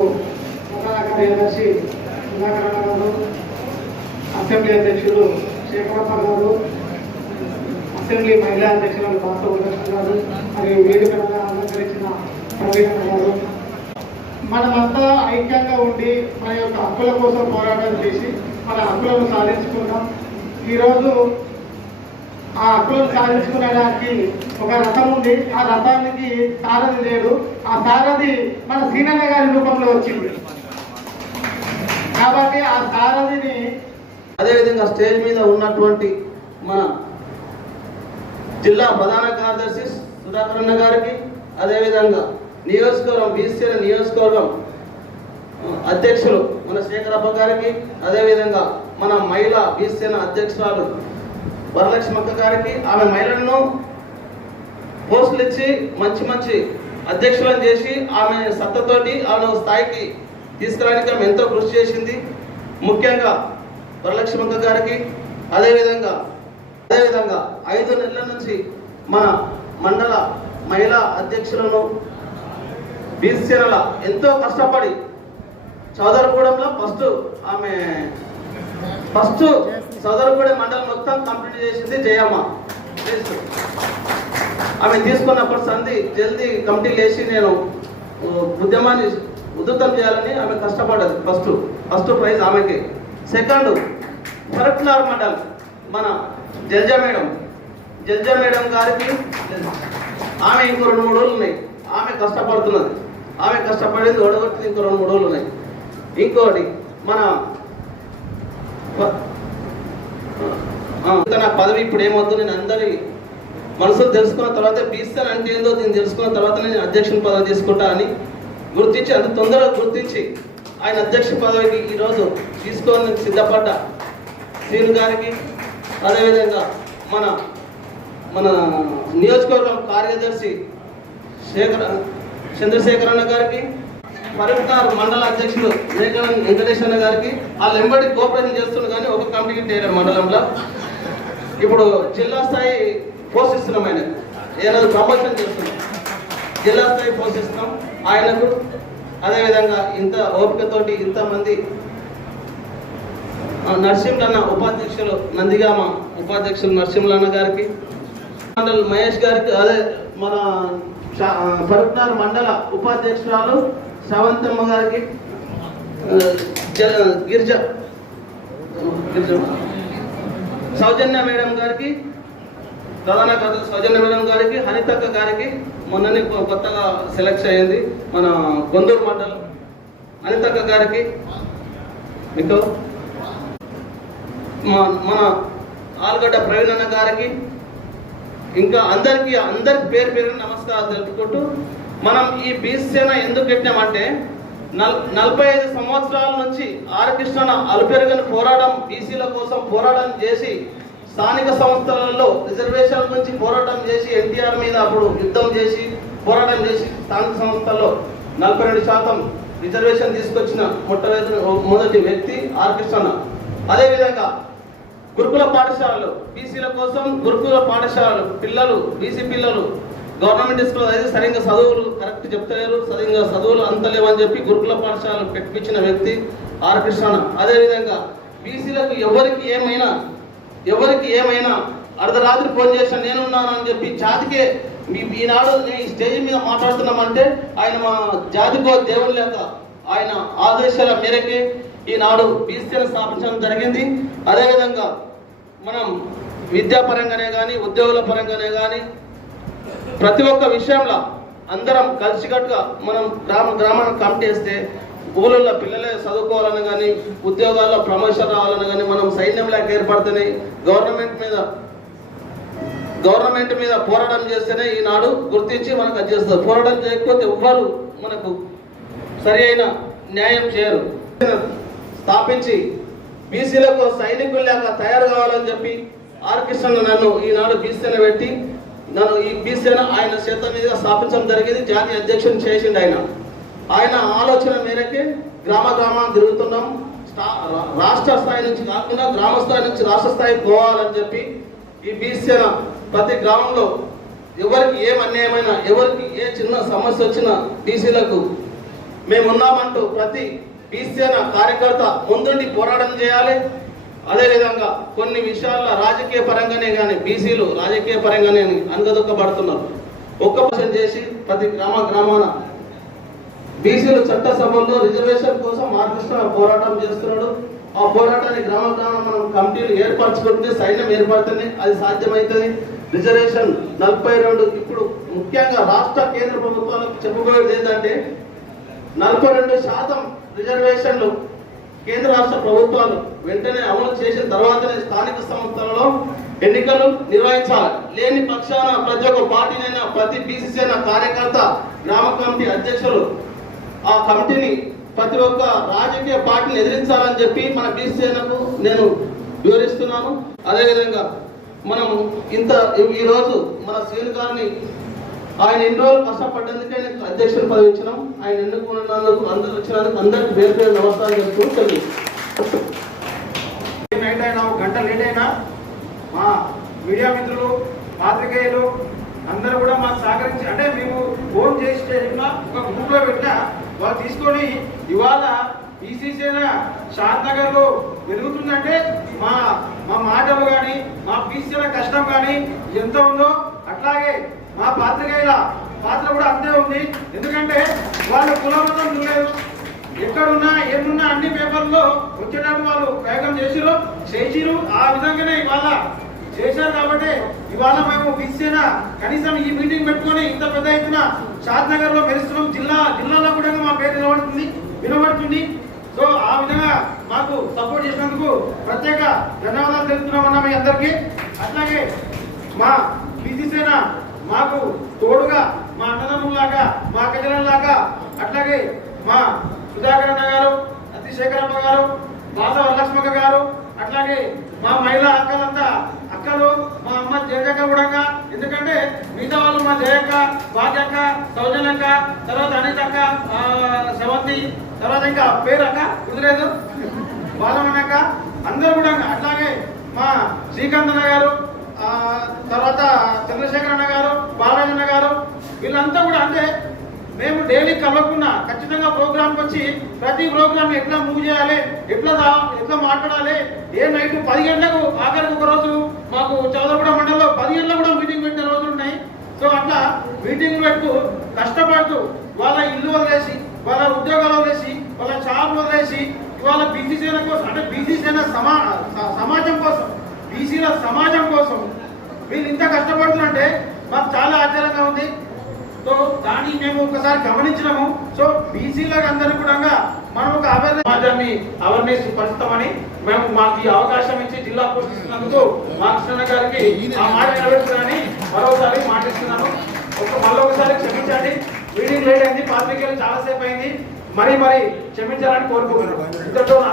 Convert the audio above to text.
ప్రధాన కార్యదర్శి సుధాకర్ అసెంబ్లీ అధ్యక్షులు శేఖరప్ప గారు అసెంబ్లీ మహిళా అధ్యక్షులు భారత గారు మరియు వేదికగా అలంకరించిన ప్రవీణ గారు మనమంతా ఐక్యంగా ఉండి మన యొక్క హక్కుల కోసం పోరాటం చేసి మన హక్కులను సాధించుకుందాం. ఈరోజు ఆ హక్కులను సాధించుకునేదానికి ఒక రథం ఉంది. ఆ రథానికి సారథి లేడు ఆ సారథి మన సీనన్న గారి రూపంలో వచ్చింది. కాబట్టి ఆ సారథిని అదేవిధంగా స్టేజ్ మీద ఉన్నటువంటి మన జిల్లా ప్రధాన కార్యదర్శి సుధాకర్ అన్న గారికి అదేవిధంగా నియోజకవర్గం బీసీల నియోజకవర్గం అధ్యక్షులు మన శేఖరప్ప గారికి అదేవిధంగా మన మహిళా బీసీన అధ్యక్షురాలు వరలక్ష్మక్క గారికి ఆమె మహిళలను పోస్టులు ఇచ్చి మంచి మంచి అధ్యక్షులను చేసి ఆమె సత్తతోటి ఆమె స్థాయికి తీసుకురావడానికి ఆమె ఎంతో కృషి చేసింది. ముఖ్యంగా వరలక్ష్మక్క గారికి అదేవిధంగా అదేవిధంగా ఐదు నెలల నుంచి మన మండల మహిళా అధ్యక్షులను బీసీల ఎంతో కష్టపడి చౌదరగూడెంలో ఫస్ట్ ఆమె ఫస్ట్ చౌదరగూడెం మండలం మొత్తం కంప్లీట్ చేసింది జయమ్మ. ఆమె తీసుకున్నప్పుడు సంధి జల్దీ కమిటీ లేచి నేను ఉద్యమాన్ని ఉధృతం చేయాలని ఆమె కష్టపడ్డది. ఫస్ట్ ఫస్ట్ ప్రైజ్ ఆమెకి. సెకండ్ ఫరక్లార్ మండల్ మన జల్జా మేడం. జల్జా మేడం గారికి ఆమె ఇంకో రెండు మూడు రోజులు ఉన్నాయి. ఆమె కష్టపడుతున్నది. ఆమె కష్టపడేది ఒడగొట్టింది ఇంకో రెండు మూడు రోజులు ఉన్నాయి. ఇంకోటి మన నా పదవి ఇప్పుడు ఏమవుతుంది నేను అందరి మనసులో తెలుసుకున్న తర్వాత బీసీఆర్ అంటే ఏందో నేను తెలుసుకున్న తర్వాత నేను అధ్యక్షుని పదవి తీసుకుంటా అని గుర్తించి అంత తొందరగా గుర్తించి ఆయన అధ్యక్ష పదవికి ఈరోజు తీసుకొని సిద్ధపడ్డ. శ్రీను గారికి అదేవిధంగా మన మన నియోజకవర్గం కార్యదర్శి శేఖర చంద్రశేఖర్ అన్న గారికి పరిమితార్ మండల అధ్యక్షులు మేకల వెంకటేష్ అన్న గారికి వాళ్ళు ఎంబడి కోఆపరేషన్ చేస్తున్నారు కానీ ఒక కమిటీకి టేరే మండలంలో. ఇప్పుడు జిల్లా స్థాయి పోషిస్తున్నాం ఆయన. ఏనాడు ప్రమోషన్ చేస్తున్నాం. జిల్లా స్థాయి పోషిస్తున్నాం. ఆయనకు అదేవిధంగా ఇంత ఓపికతోటి ఇంతమంది ఆ, నరసింహన్న ఉపాధ్యక్షులు నందిగామ ఉపాధ్యక్షులు నరసింహన్న గారికి మండల మహేష్ గారికి అదే మన పరుపునార్ ఫరూక్నగర్ మండల ఉపాధ్యక్షురాలు శ్రవంతమ్మ గారికి గిరిజ గిరిజ సౌజన్య మేడం గారికి ప్రధాన కథ సౌజన్య మేడం గారికి హరితక్క గారికి మొన్ననే కొత్తగా సెలెక్ట్ అయ్యింది మన గొందూరు మండలం. హనితక్క గారికి మీకు? మా- మన ఆల్గడ్డ ప్రవీణ్ అన్న గారికి ఇంకా అందరికీ అందరికి పేరు పేరు నమస్కారాలు తెలుపుకుంటూ మనం ఈ బీసీన ఎందుకు పెట్టామంటే నలభై ఐదు సంవత్సరాల నుంచి ఆరకృష్ణ అలుపెరుగని పోరాటం బీసీల కోసం పోరాటం చేసి స్థానిక సంస్థలలో రిజర్వేషన్ల నుంచి పోరాటం చేసి ఎన్టీఆర్ మీద అప్పుడు యుద్ధం చేసి పోరాటం చేసి స్థానిక సంస్థల్లో నలభై రెండు శాతం రిజర్వేషన్ తీసుకొచ్చిన మొట్టమొదటి మొదటి వ్యక్తి ఆర్కృష్ణ అదేవిధంగా గురుకుల పాఠశాలలు బీసీల కోసం గురుకుల పాఠశాలలు పిల్లలు బీసీ పిల్లలు గవర్నమెంట్ స్కూల్ అయితే సరిగ్గా చదువులు కరెక్ట్ చెప్తలేరు సరిగ్గా చదువులు అంతలేవని చెప్పి గురుకుల పాఠశాలలు పెట్టించిన వ్యక్తి ఆర్ కృష్ణ అదేవిధంగా బీసీలకు ఎవరికి ఏమైనా ఎవరికి ఏమైనా అర్ధరాత్రి ఫోన్ చేసిన నేనున్నానని చెప్పి జాతికే మీ ఈనాడు ఈ స్టేజ్ మీద మాట్లాడుతున్నామంటే ఆయన మా జాతికో దేవుని లేక ఆయన ఆదేశాల మేరకే ఈనాడు బీసీలను స్థాపించడం జరిగింది. అదేవిధంగా మనం విద్యాపరంగానే కానీ ఉద్యోగుల పరంగానే కానీ ప్రతి ఒక్క విషయంలో అందరం కలిసికట్టుగా మనం గ్రామ గ్రామాన్ని కమిటీ వేస్తే ఊళ్ళల్లో పిల్లలే చదువుకోవాలని కానీ ఉద్యోగాల్లో ప్రమోషన్ రావాలని కానీ మనం సైన్యంలాగా ఏర్పడుతున్నాయి గవర్నమెంట్ మీద గవర్నమెంట్ మీద పోరాటం చేస్తేనే ఈనాడు గుర్తించి మనకు అది చేస్తారు పోరాటం చేయకపోతే ఎవ్వరు మనకు సరి అయిన న్యాయం చేయరు. స్థాపించి బీసీలకు లేక తయారు కావాలని చెప్పి ఆర్ నన్ను ఈనాడు బీసీని పెట్టి నన్ను ఈ బీసీన ఆయన చేత మీదుగా స్థాపించడం జరిగింది జాతీయ అధ్యక్షుని చేసిండు ఆయన. ఆయన ఆలోచన మేరకే గ్రామ గ్రామం తిరుగుతున్నాం. స్టా- రా- రాష్ట్ర స్థాయి నుంచి కాకుండా గ్రామ స్థాయి నుంచి రాష్ట్ర స్థాయికి పోవాలని చెప్పి ఈ బీసీ ప్రతి గ్రామంలో ఎవరికి ఏం అన్యాయమైనా ఎవరికి ఏ చిన్న సమస్య వచ్చినా బీసీలకు మేమున్నామంటూ ప్రతి బీసీన కార్యకర్త ముందుండి పోరాటం చేయాలి. అదేవిధంగా కొన్ని విషయాల్లో రాజకీయ పరంగానే కానీ బీసీలు రాజకీయ పరంగానే అనగదొక్కబడుతున్నారు ఒక్క పర్సెంట్ చేసి ప్రతి గ్రామ గ్రామాన బీసీలు చట్టసభల్లో రిజర్వేషన్ కోసం మార్గదర్శన పోరాటం చేస్తున్నాడు. ఆ పోరాటాన్ని గ్రామ గ్రామం మనం కమిటీలు ఏర్పరచుకుంటే సైన్యం ఏర్పడుతుంది అది సాధ్యమవుతుంది రిజర్వేషన్ నలభై రెండు ఇప్పుడు ముఖ్యంగా రాష్ట్ర కేంద్ర ప్రభుత్వాలకు చెప్పబోయేది ఏంటంటే నలభై రెండు శాతం రిజర్వేషన్లు కేంద్ర రాష్ట్ర ప్రభుత్వాలు వెంటనే అమలు చేసిన తర్వాతనే స్థానిక సంస్థలలో ఎన్నికలు నిర్వహించాలి. లేని పక్షాన ప్రతి ఒక్క పార్టీనైనా ప్రతి బీసీసీ కార్యకర్త గ్రామ కమిటీ అధ్యక్షులు ఆ కమిటీని ప్రతి ఒక్క రాజకీయ పార్టీని ఎదిరించాలని చెప్పి మన బీసీసీలకు నేను వివరిస్తున్నాను. అదేవిధంగా మనం ఇంత ఈ రోజు మన సీను గారిని ఆయన ఎన్ని రోజులు కష్టపడ్డందుకే నేను అధ్యక్షులు పదవి ఇచ్చినాం. ఆయన ఎన్నుకున్నందుకు అందరు వచ్చినందుకు అందరికి పేరు పేరు నమస్కారం చెప్తూ తెలియదు నైట్ అయినా ఒక గంట లేట్ అయినా మా మీడియా మిత్రులు పాత్రికేయులు అందరూ కూడా మాకు సహకరించి అంటే మేము ఫోన్ చేసి చేసినా ఒక గ్రూప్లో పెట్టినా వాళ్ళు తీసుకొని ఇవాళ ఈసీసీన షాద్ నగర్లో పెరుగుతుందంటే మా మా మాటలు కానీ మా బీసీల కష్టం కానీ ఎంత ఉందో అట్లాగే మా పాత్రికేయుల పాత్ర కూడా అంతే ఉంది. ఎందుకంటే వాళ్ళ కులమతం చూడలేదు ఎక్కడున్నా ఏమున్నా అన్ని పేపర్లో వచ్చేటట్టు వాళ్ళు ప్రయోగం చేసిరు చేసిరు ఆ విధంగానే ఇవాళ చేశారు కాబట్టి ఇవాళ మేము బిస్సేన కనీసం ఈ మీటింగ్ పెట్టుకొని ఇంత పెద్ద ఎత్తున షాద్నగర్లో మెరుస్తున్నాం. జిల్లా జిల్లాలో కూడా మా పేరు నిలబడుతుంది వినబడుతుంది. సో ఆ విధంగా మాకు సపోర్ట్ చేసినందుకు ప్రత్యేక ధన్యవాదాలు తెలుపుతున్నామన్నా మీ అందరికీ. అట్లాగే మా బీసీ సేన మాకు తోడుగా మా అన్నదమ్ములాగా మా కజనలాగా అట్లాగే మా సుధాకర్ అన్న గారు అతిశేఖరమ్మ గారు బాధ వరలక్ష్మక్క గారు అట్లాగే మా మహిళా అక్కలంతా అక్కలు మా అమ్మ జయజక్క కూడా ఎందుకంటే మిగతా వాళ్ళు మా జయక్క భాగ్యక్క సౌజన్యక్క తర్వాత అనితక్క శవంతి తర్వాత ఇంకా పేరు అక్క కుదరలేదు బాలమన్నక్క అందరూ కూడా అట్లాగే మా శ్రీకాంత్ అన్న గారు తర్వాత చంద్రశేఖర్ అన్న గారు బాలయ్య గారు వీళ్ళంతా కూడా అంటే మేము డైలీ కలవకుండా ఖచ్చితంగా ప్రోగ్రామ్కి వచ్చి ప్రతి ప్రోగ్రామ్ ఎట్లా మూవ్ చేయాలి ఎట్లా ఎట్లా మాట్లాడాలి ఏ నైట్ పది గంటలకు ఆఖరికి ఒక రోజు మాకు చౌదరగూడ మండలంలో పది గంటలకు కూడా మీటింగ్ పెట్టిన రోజులు ఉన్నాయి. సో అట్లా మీటింగ్ పెట్టు కష్టపడుతూ వాళ్ళ ఇల్లు వదిలేసి వాళ్ళ ఉద్యోగాలు వదిలేసి వాళ్ళ జాబ్ వదిలేసి ఇవాళ బీసీ సేన కోసం అంటే బీసీ సేన సమా సమాజం కోసం బీసీల సమాజం కోసం వీళ్ళు ఇంత కష్టపడుతుంటే మాకు చాలా ఆశ్చర్యంగా ఉంది. సో దాన్ని మేము ఒకసారి గమనించినాము. సో బీసీలకు అందరూ కూడా మనం ఒక అవేర్నెస్ సమాజాన్ని అవేర్నెస్ పరుస్తామని మేము మాకు ఈ అవకాశం ఇచ్చి జిల్లా పోషిస్తున్నందుకు మా కృష్ణ గారికి ఆ మాట నిలబెట్టుకుని మరోసారి మాటిస్తున్నాను. ఒక మళ్ళీ ఒకసారి క్షమించండి. మీటింగ్ లేట్ అయింది. పాత్రికేయులు చాలాసేపు అయింది. మరి మరి క్షమించాలని కోరుకుంటున్నాను. ఇంతతో నా